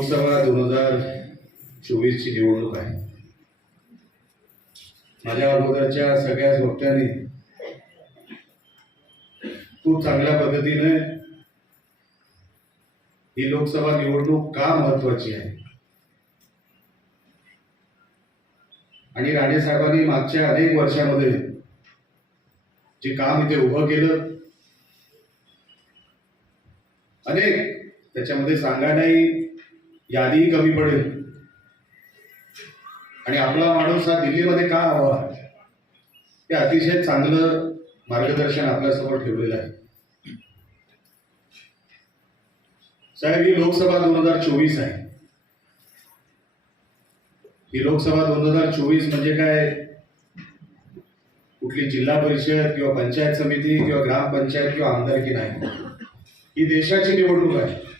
लोकसभा दोन हजार चोवीसची निवडणूक आहे. माझ्या अगोदरच्या सगळ्याच वक्त्यांनी खूप चांगल्या पद्धतीने ही लोकसभा निवडणूक का महत्वाची आहे? आणि राणे साहेबांनी मागच्या अनेक वर्षामध्ये जे काम इथे उभं केलं अनेक त्याच्यामध्ये सांगायलाही यादीही कमी पडेल. आणि आपला माणूस हा दिल्लीमध्ये का हवा? ते अतिशय चांगलं मार्गदर्शन आपल्यासमोर ठेवलेलं आहे. साहेब ही लोकसभा दोन हजार चोवीस आहे. ही लोकसभा दोन हजार चोवीस म्हणजे काय? कुठली जिल्हा परिषद किंवा पंचायत समिती किंवा ग्रामपंचायत किंवा आमदारकी नाही? ही देशाची निवडणूक आहे.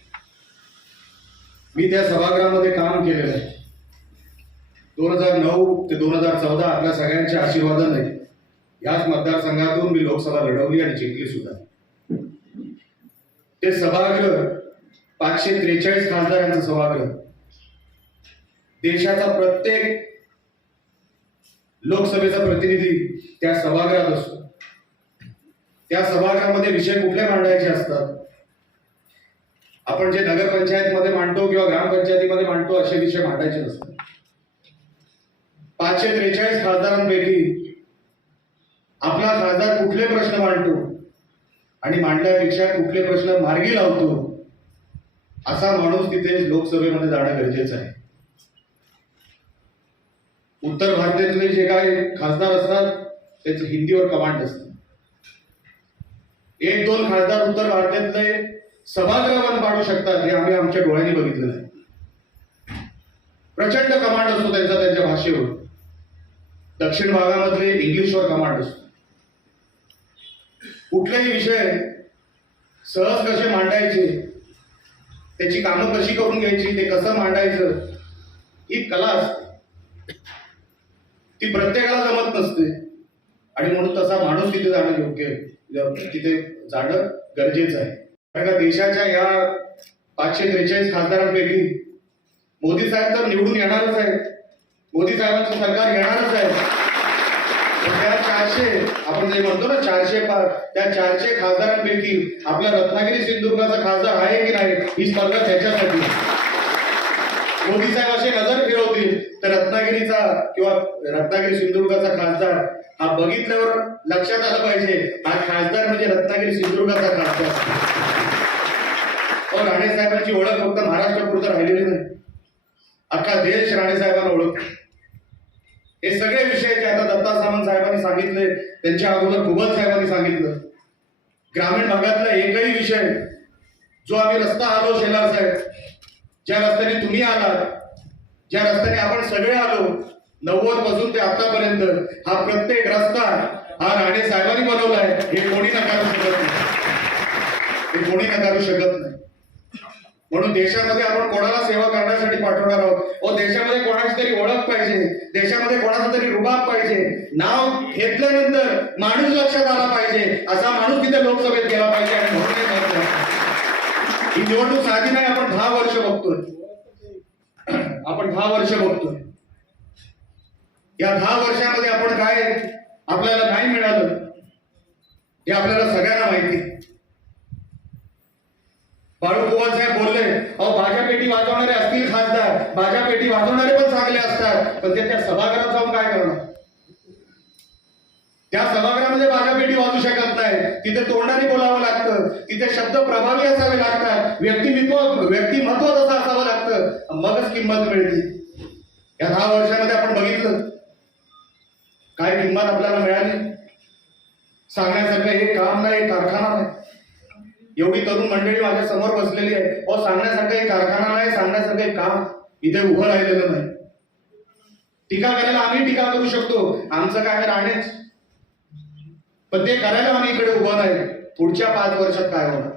मी त्या सभागृहामध्ये काम केलेलं आहे. दोन हजार नऊ ते दोन हजार चौदा आपल्या सगळ्यांच्या आशीर्वादाने याच मतदारसंघातून मी लोकसभा लढवली आणि जिंकली सुद्धा. ते सभागृह पाचशे त्रेचाळीस खासदारांचं सभागृह. देशाचा प्रत्येक लोकसभेचा प्रतिनिधी त्या सभागृहात असतो. त्या सभागृहामध्ये विषय कुठले मांडायचे असतात? आपण जे नगरपंचायतमध्ये मांडतो किंवा ग्रामपंचायतीमध्ये मांडतो असे विषय मांडायचे नसतात. पाचशे त्रेचाळीस खासदारांपैकी आपला खासदार कुठले प्रश्न मांडतो आणि मांडल्यापेक्षा कुठले प्रश्न मार्गी लावतो असा माणूस तिथे लोकसभेमध्ये जाणं गरजेचं आहे. उत्तर भारतातले जे काही खासदार असतात त्याचं हिंदीवर कमांड असतं. एक दोन खासदार उत्तर भारतातले सभागृह पाडू शकतात हे आम्ही आमच्या डोळ्यांनी बघितलेलं आहे. प्रचंड कमांड असतो त्यांचा त्यांच्या भाषेवर. दक्षिण भागामधले इंग्लिशवर कमांड असतो. कुठलेही विषय सहज कसे मांडायचे त्याची कामं कशी करून घ्यायची ते कसं मांडायचं ही कला असते. ती प्रत्येकाला जमत नसते. आणि म्हणून तसा माणूस तिथे जाणं योग्य तिथे जाणं गरजेचं आहे. कारण देशाच्या या पाचशे त्रेचाळीस खासदारांपैकी मोदी साहेब तर निवडून येणारच आहे मोदी साहेबांचं सरकार येणारच आहे. त्या चारशे आपण जे म्हणतो ना चारशे पाच त्या चारशे खासदारांपैकी आपल्या रत्नागिरी सिंधुदुर्गाचा खासदार आहे की नाही ही स्पर्धा त्याच्यासाठी. मोदी साहेब असे नजर फिरवतील तर रत्नागिरीचा किंवा रत्नागिरी सिंधुदुर्गाचा खासदार हा बघितल्यावर लक्षात आलं पाहिजे. हा खासदार म्हणजे रत्नागिरी सिंधुदुर्गाचा खासदार. पण राणे साहेबांची ओळख फक्त महाराष्ट्रापुरतं राहिलेली नाही. अख्खा देश राणे साहेबांना ओळख. हे सगळे विषय जे आता दत्ता सामंत साहेबांनी सांगितले त्यांच्या अगोदर भुबल साहेबांनी सांगितलं. ग्रामीण भागातला एकही विषय जो आम्ही रस्ता आलो शेलार साहेब ज्या रस्त्याने तुम्ही आलात ज्या रस्त्याने आपण सगळे आलो नव्वदपासून ते आतापर्यंत हा प्रत्येक रस्ता हा राणे साहेबांनी बनवलाय हे कोणी नकारू शकत नाही. हे कोणी नकारू शकत नाही. म्हणून देशामध्ये आपण कोणाला सेवा करण्यासाठी पाठवणार आहोत? व देशामध्ये कोणाची तरी ओळख पाहिजे. देशामध्ये कोणाचा तरी रुबाब पाहिजे. नाव घेतल्यानंतर माणूस लक्षात आला पाहिजे. असा माणूस तिथे लोकसभेत गेला पाहिजे आणि म्हणून ही निवडणूक साधी नाही आपण दहा वर्ष बघतोय. आपण दहा वर्ष बघतोय. या दहा वर्षामध्ये आपण काय आपल्याला नाही मिळालं हे आपल्याला सगळ्यांना माहिती बाळू कुवार साहेब बोलले अहो भाज्या पेटी वाजवणारे असतील खासदार भाज्या पेटी वाजवणारे पण चांगले असतात पण ते त्या सभागृहात जाऊन काय करणार? त्या सभागृहामध्ये भाज्या पेटी वाजू शकत नाही. तिथे तोंडाने बोलावं लागतं. तिथे शब्द प्रभावी असावे लागतात. व्यक्तिमत्व व्यक्तिमत्व तसं असावं लागतं मगच किंमत मिळते. या दहा वर्षामध्ये आपण बघितलं. काय किंमत आपल्याला मिळाली? सांगण्यासारखं हे काम नाही कारखाना नाही. एवढी तरुण मंडळी माझ्यासमोर बसलेली आहे. व सांगण्यासारखं एक कारखाना नाही सांगण्यासारखं एक काम. इथे उभं राहिलेलं नाही. टीका करायला आम्ही टीका करू शकतो. आमचं काय राहणेच. पण ते करायला आम्ही इकडे उभं नाही. पुढच्या पाच वर्षात काय होणार?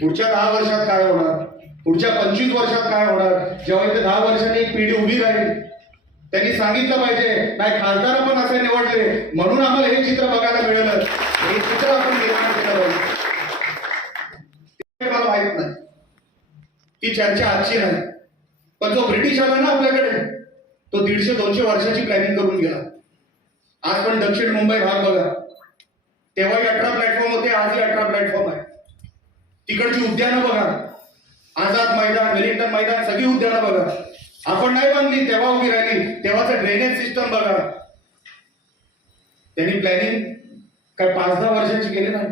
पुढच्या दहा वर्षात काय होणार? पुढच्या पंचवीस वर्षात काय होणार? जेव्हा इथे दहा वर्षांनी एक पिढी उभी राहील त्यांनी सांगितलं पाहिजे नाही खासदार पण असे निवडले. म्हणून आम्हाला हे चित्र बघायला मिळालं. हे चित्र आपण निर्माण केलं पाहिजे माहीत नाही. ती चर्चा आजची नाही. पण जो ब्रिटिश आला ना आपल्याकडे तो दीडशे दोनशे वर्षाची प्लॅनिंग करून गेला. आज पण दक्षिण मुंबई भाग बघा. तेव्हाही अठरा प्लॅटफॉर्म होते आजही अठरा प्लॅटफॉर्म आहे. तिकडची उद्यानं बघा. आझाद मैदान वेलिंग्टन मैदान सगळी उद्यानं बघा. आपण नाही बांधली तेव्हा उभी राहिली. तेव्हाचं ड्रेनेज सिस्टम बघा. त्यांनी प्लॅनिंग काय पाच दहा वर्षाची केली नाही?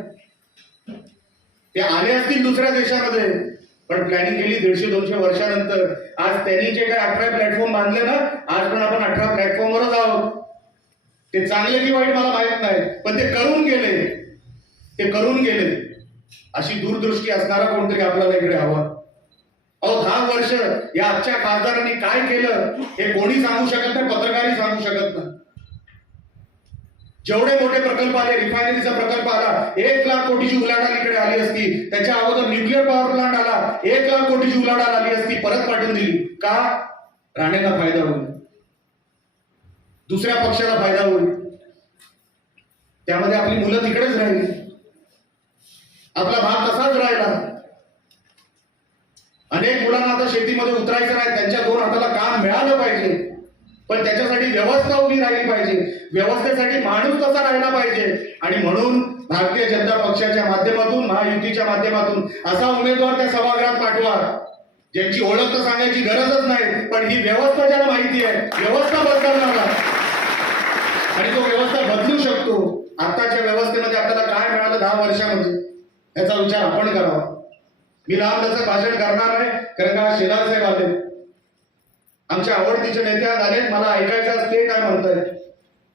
ते आले असतील दुसऱ्या देशामध्ये. पण प्लॅनिंग केली दीडशे दोनशे वर्षानंतर. आज त्यांनी जे काय अठरा प्लॅटफॉर्म बांधले ना आज पण आपण अठरा प्लॅटफॉर्मवरच आहोत. ते चांगले की वाईट मला माहीत नाही पण ते करून गेले. ते करून गेले. अशी दूरदृष्टी असणारा कोणतरी आपल्याला इकडे हवा. अहो दहा वर्ष या आजच्या खासदारांनी काय केलं हे कोणी सांगू शकत नाही पत्रकारही सांगू शकत नाही. जेवढे मोठे प्रकल्प आले रिफायनरीचा प्रकल्प आला एक लाख कोटीची उलाढाल इकडे आली असती त्याच्या अगोदर न्यूक्लिअर पॉवर प्लांट आला एक लाख कोटीची उलाढाल आली असती परत पाठवून दिली. का? राणेला फायदा होईल. दुसऱ्या पक्षाला फायदा होईल. त्यामध्ये आपली मुलं तिकडेच राहिली. आपला भाग तसाच राहिला. अनेक मुलांना आता शेतीमध्ये उतरायचं नाही त्यांच्या दोन हाताला काम मिळालं पाहिजे. पण त्याच्यासाठी व्यवस्था उभी राहिली पाहिजे. व्यवस्थेसाठी माणूस तसा राहिला पाहिजे. आणि म्हणून भारतीय जनता पक्षाच्या माध्यमातून महायुतीच्या माध्यमातून असा उमेदवार त्या सभागृहात पाठवा. ज्यांची ओळख तर सांगायची गरजच नाही पण ही व्यवस्था ज्याला माहिती आहे व्यवस्था बदलणार. आणि तो व्यवस्था बदलू शकतो. आताच्या व्यवस्थेमध्ये आपल्याला काय मिळालं दहा वर्षामध्ये? याचा विचार आपण करावा. मी लांब त्याचं भाषण करणार नाही कारण का? शेलार साहेब आले. आमच्या आवडतीचे नेते आज आले मला ऐकायचं असते ते काय म्हणतायत.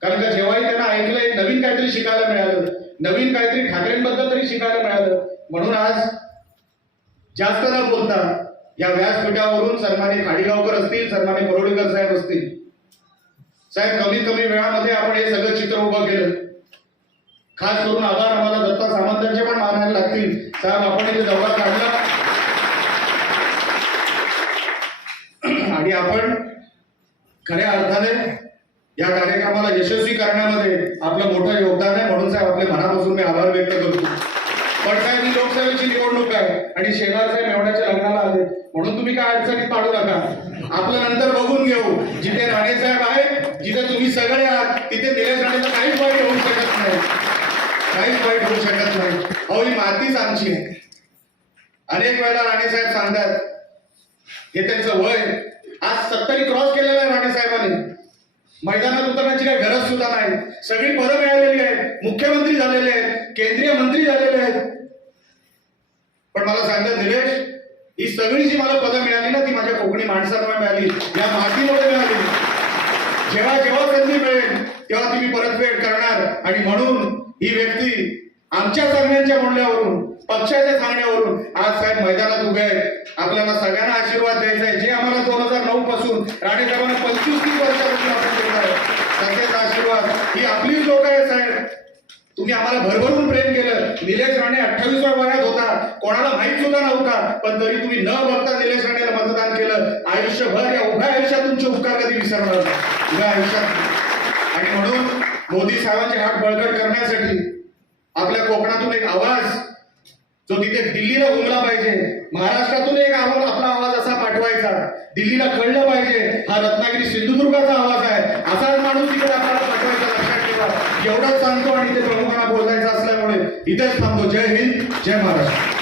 कारण का जेव्हाही त्यांना ऐकलंय नवीन काहीतरी शिकायला मिळालं. नवीन काहीतरी ठाकरेंबद्दल तरी शिकायला मिळालं. म्हणून आज जास्त न बोलता या व्यासपीठावरून सन्माने खाडीगावकर असतील सन्माने परोडीकर साहेब असतील. साहेब कमीत कमी वेळामध्ये आपण हे सगळं चित्र उभं केलं. खास करून आभार आम्हाला दत्ता सामंतांचे पण मानायला लागतील. साहेब आपण इथे दौरा काढला. आणि आपण खऱ्या अर्थाने या कार्यक्रमाला यशस्वी करण्यामध्ये आपलं मोठं योगदान आहे. म्हणून साहेब आपल्या मनापासून मी आभार व्यक्त करतो. पण साहेब ही लोकसभेची निवडणूक आहे आणि शेजार साहेब एवढ्याच्या लग्नाला आले. म्हणून तुम्ही काय अडचणीत पाडू नका. आपलं नंतर बघून घेऊ. जिथे राणे साहेब आहेत जिथे तुम्ही सगळे आहात तिथे निलेश राणेचं काहीच वाईट होऊ शकत नाही. काहीच वाईट होऊ शकत नाही. अहो ही मातीच आमची आहे. अनेक वेळेला राणे साहेब सांगतात हे त्यांचं वय आज सत्तरी क्रॉस केलेला आहे राणे साहेबांनी. मैदानात उतरण्याची काही गरज सुद्धा नाही. सगळी पदं मिळालेली आहेत. मुख्यमंत्री झालेले आहेत. केंद्रीय मंत्री झालेले आहेत. पण मला सांगतात निलेश ही सगळी जी मला पदं मिळाली ना ती माझ्या कोकणी माणसांमुळे मिळाली. या मातीमुळे मिळाली. जेव्हा जेव्हा संधी मिळेल तेव्हा ती मी परतफेड करणार. आणि म्हणून ही व्यक्ती आमच्या सगळ्यांच्या बोलण्यावरून पक्षाच्या सांगण्यावरून आज साहेब मैदानात उभे आहेत. आपल्याला सगळ्यांना आशीर्वाद द्यायचा आहे. जे आम्हाला दोन हजार नऊ पासून राणेसाहेबांना पंचवीस तीस वर्षापासून आपण देत आहे तसेच आशीर्वाद. ही आपलीच लोक आहे साहेब. तुम्ही आम्हाला भरभरून प्रेम केलं. निलेश राणे अठ्ठावीसव्या वयात होता. कोणाला माहीत सुद्धा नव्हता. पण तरी तुम्ही न बघता निलेश राणेला मतदान केलं. आयुष्यभर या उभ्या आयुष्यात तुमचे उपकार कधी विसरणार उभ्या आयुष्यात. आणि म्हणून मोदी साहेबांचे हात बळकट करण्यासाठी आपल्या कोकणातून एक आवाज जो तिथे दिल्लीला घुमला पाहिजे. महाराष्ट्रातून एक आवाज आपला आवाज असा पाठवायचा. दिल्लीला कळलं पाहिजे हा रत्नागिरी सिंधुदुर्गाचा आवाज आहे. असाच माणूस तिकडे आपल्याला पाठवायचा लक्षात ठेवा. एवढंच सांगतो आणि ते प्रमुखांना बोलायचं असल्यामुळे इथेच थांबतो. जय हिंद जय महाराष्ट्र.